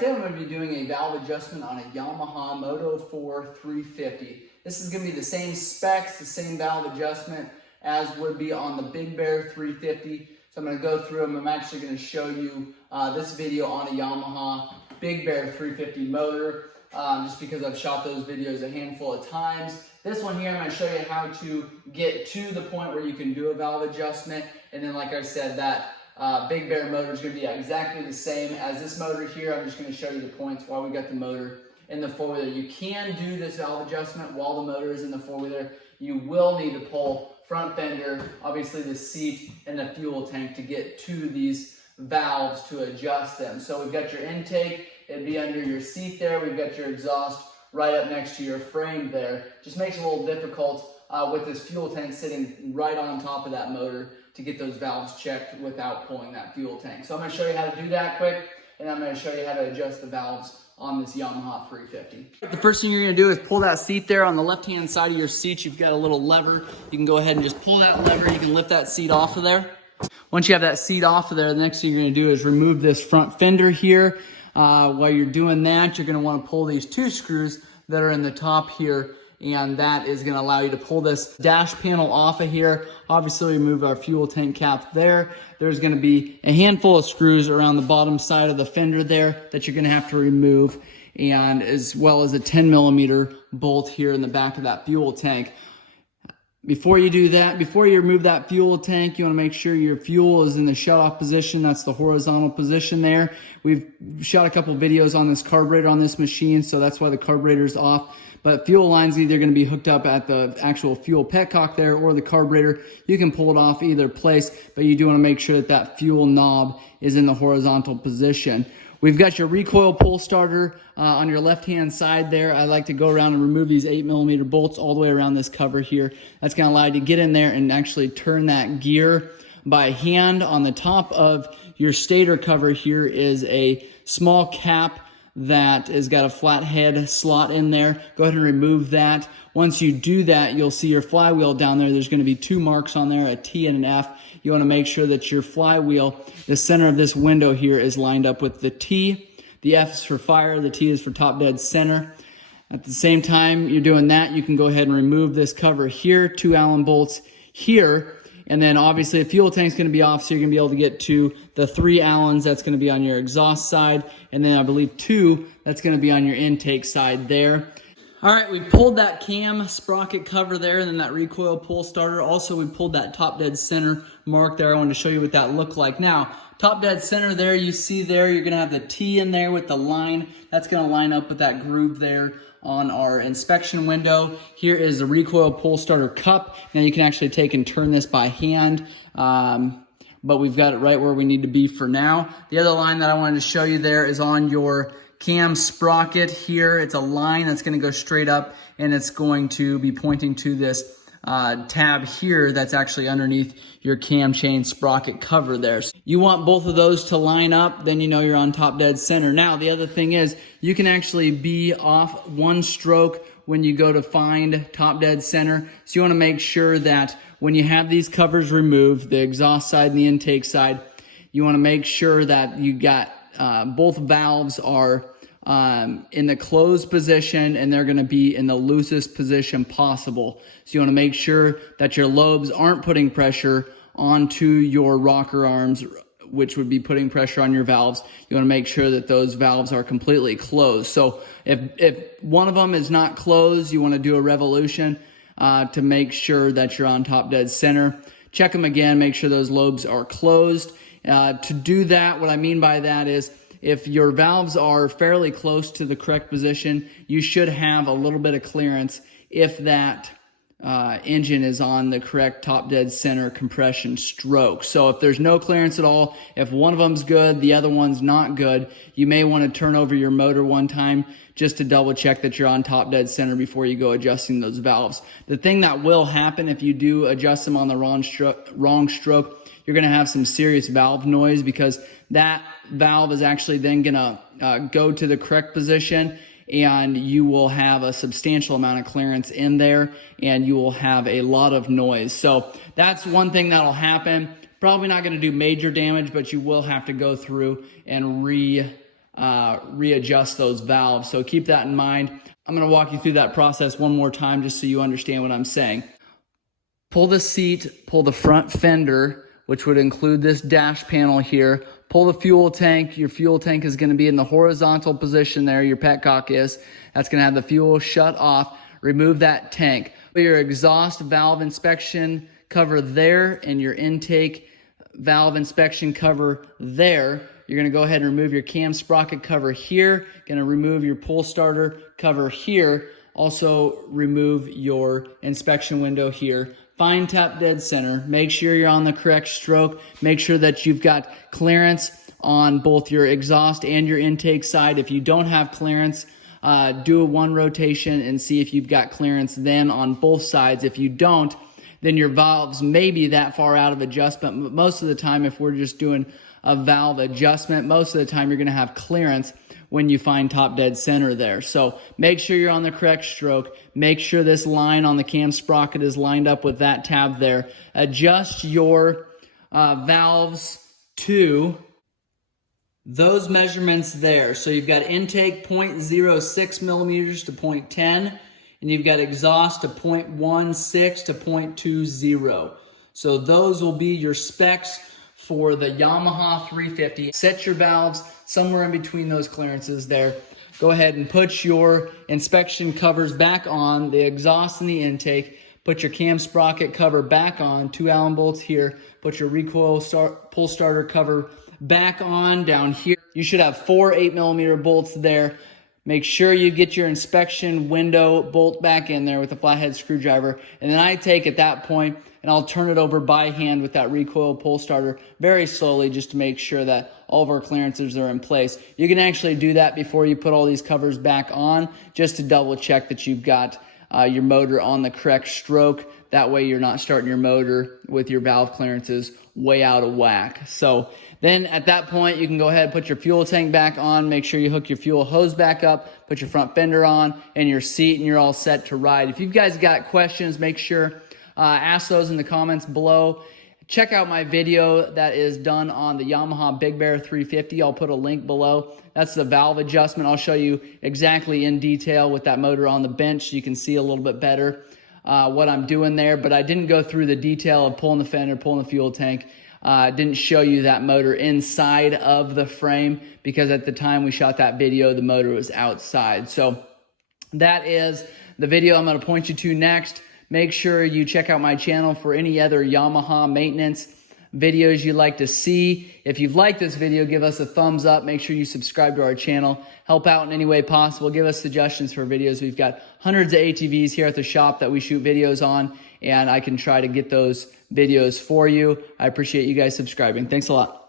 today I'm going to be doing a valve adjustment on a Yamaha Moto 4 350. This is going to be the same specs, the same valve adjustment as would be on the Big Bear 350. So I'm going to go through them. I'm actually going to show you this video on a Yamaha Big Bear 350 motor, just because I've shot those videos a handful of times. This one here, I'm going to show you how to get to the point where you can do a valve adjustment. And then, like I said, that Big Bear motor is going to be exactly the same as this motor here. I'm just going to show you the points while we got the motor in the four-wheeler. You can do this valve adjustment while the motor is in the four-wheeler. You will need to pull front fender, obviously the seat, and the fuel tank to get to these valves to adjust them. So we've got your intake, it'd be under your seat there. We've got your exhaust right up next to your frame there. Just makes it a little difficult with this fuel tank sitting right on top of that motor to get those valves checked without pulling that fuel tank. So I'm going to show you how to do that quick, and I'm going to show you how to adjust the valves on this Yamaha 350. The first thing you're going to do is pull that seat there. On the left-hand side of your seat, you've got a little lever. You can go ahead and just pull that lever. You can lift that seat off of there. Once you have that seat off of there, the next thing you're going to do is remove this front fender here. While you're doing that, you're going to want to pull these two screws that are in the top here, and that is going to allow you to pull this dash panel off of here. Obviously, remove our fuel tank cap there. There's going to be a handful of screws around the bottom side of the fender there that you're going to have to remove, and as well as a 10mm bolt here in the back of that fuel tank. Before you do that, before you remove that fuel tank, you want to make sure your fuel is in the shut-off position. That's the horizontal position there. We've shot a couple videos on this carburetor on this machine, so that's why the carburetor's off. But fuel line's either going to be hooked up at the actual fuel petcock there or the carburetor. You can pull it off either place, but you do want to make sure that that fuel knob is in the horizontal position. We've got your recoil pull starter on your left-hand side there. I like to go around and remove these 8mm bolts all the way around this cover here. That's going to allow you to get in there and actually turn that gear by hand. On the top of your stator cover here is a small cap that has got a flathead slot in there. Go ahead and remove that. Once you do that, you'll see your flywheel down there. There's going to be two marks on there, a T and an F. You want to make sure that your flywheel, the center of this window here, is lined up with the T. The F is for fire, the T is for top dead center. At the same time you're doing that, you can go ahead and remove this cover here, two Allen bolts here, and then obviously the fuel tank's going to be off, so you're going to be able to get to the 3 Allens. That's going to be on your exhaust side, and then I believe 2 that's going to be on your intake side there. All right, we pulled that cam sprocket cover there, and then that recoil pull starter. Also, we pulled that top dead center mark there. I wanted to show you what that looked like. Now, top dead center there, you see there, you're going to have the T in there with the line. That's going to line up with that groove there on our inspection window. Here is the recoil pull starter cup. Now, you can actually take and turn this by hand, but we've got it right where we need to be for now. The other line that I wanted to show you there is on your cam sprocket here. It's a line that's going to go straight up, and it's going to be pointing to this tab here that's actually underneath your cam chain sprocket cover there. So you want both of those to line up, then you know you're on top dead center. Now, the other thing is you can actually be off one stroke when you go to find top dead center. So you want to make sure that when you have these covers removed, the exhaust side and the intake side, you want to make sure that you got both valves are in the closed position, and they're going to be in the loosest position possible. So you want to make sure that your lobes aren't putting pressure onto your rocker arms, which would be putting pressure on your valves. You want to make sure that those valves are completely closed. So if one of them is not closed, you want to do a revolution to make sure that you're on top dead center. Check them again, make sure those lobes are closed. To do that, what I mean by that is if your valves are fairly close to the correct position, you should have a little bit of clearance if that engine is on the correct top dead center compression stroke. So if there's no clearance at all, if one of them's good, the other one's not good, you may want to turn over your motor one time just to double check that you're on top dead center before you go adjusting those valves. The thing that will happen if you do adjust them on the wrong stroke, you're going to have some serious valve noise, because that valve is actually then going to go to the correct position, and you will have a substantial amount of clearance in there, and you will have a lot of noise. So that's one thing that'll happen. Probably not going to do major damage, but you will have to go through and readjust those valves. So keep that in mind. I'm going to walk you through that process one more time just so you understand what I'm saying. Pull the seat, pull the front fender, which would include this dash panel here. Pull the fuel tank. Your fuel tank is going to be in the horizontal position there, your petcock is. That's going to have the fuel shut off. Remove that tank. Put your exhaust valve inspection cover there and your intake valve inspection cover there. You're going to go ahead and remove your cam sprocket cover here. Going to remove your pull starter cover here. Also remove your inspection window here. Find tap dead center. Make sure you're on the correct stroke. Make sure that you've got clearance on both your exhaust and your intake side. If you don't have clearance, do a one rotation and see if you've got clearance then on both sides. If you don't, then your valves may be that far out of adjustment. But most of the time, if we're just doing a valve adjustment, most of the time you're going to have clearance when you find top dead center there. So make sure you're on the correct stroke. Make sure this line on the cam sprocket is lined up with that tab there. Adjust your valves to those measurements there. So you've got intake 0.06 millimeters to 0.10, and you've got exhaust to 0.16 to 0.20. So those will be your specs for the Yamaha 350. Set your valves somewhere in between those clearances there. Go ahead and put your inspection covers back on, the exhaust and the intake. Put your cam sprocket cover back on, 2 Allen bolts here. Put your recoil pull starter cover back on down here. You should have 4 8mm bolts there. Make sure you get your inspection window bolt back in there with a flathead screwdriver. And then I take at that point and I'll turn it over by hand with that recoil pull starter very slowly just to make sure that all of our clearances are in place. You can actually do that before you put all these covers back on just to double check that you've got your motor on the correct stroke. That way you're not starting your motor with your valve clearances way out of whack. So then at that point, you can go ahead and put your fuel tank back on. Make sure you hook your fuel hose back up, put your front fender on and your seat, and you're all set to ride. If you guys got questions, make sure ask those in the comments below. Check out my video that is done on the Yamaha Big Bear 350. I'll put a link below. That's the valve adjustment. I'll show you exactly in detail with that motor on the bench so you can see a little bit better what I'm doing there. But I didn't go through the detail of pulling the fender, pulling the fuel tank. Didn't show you that motor inside of the frame because at the time we shot that video, the motor was outside. So that is the video I'm going to point you to next. Make sure you check out my channel for any other Yamaha maintenance videos you'd like to see. If you've liked this video, give us a thumbs up. Make sure you subscribe to our channel. Help out in any way possible. Give us suggestions for videos. We've got hundreds of ATVs here at the shop that we shoot videos on, and I can try to get those videos for you. I appreciate you guys subscribing. Thanks a lot.